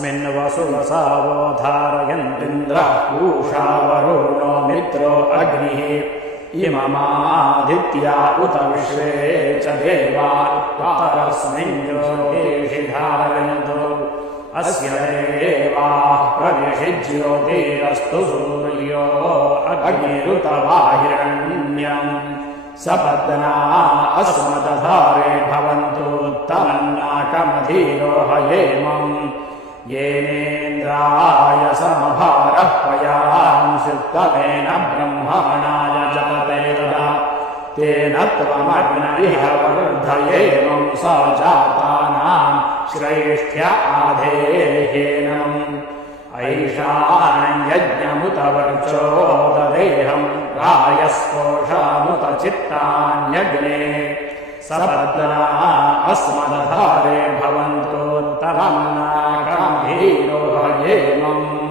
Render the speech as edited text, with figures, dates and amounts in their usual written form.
अस्मिन् वसुवसावो धारयन्तीन्द्रः पूषा वरुणो मित्रो अग्निः इममादित्या उत विश्वे च देवा परस्मिन् ज्योतिषि धारयन्तु अस्य देवाः प्रदिशि ज्योतिरस्तु सूर्यो अग्निरुत वा हिरण्यम् सपत्ना अस्मदधारे भवन्तु तमन्नाकमधीरो हयेमम् येनेन्द्राय समभारः पयांसुत्तमेन ब्रह्मणाय जपते तदा तेन त्वमग्न इह वर्धयेमं स जातानां श्रेष्ठ्य आधेहेनम् ऐषान्यज्ञमुत वर्चो ददेहं रायस्पोषामुत चित्तान्यग्ने सपत्ना अस्मदधारे भवन्तु तमन्नाकमधीरो हयेमम्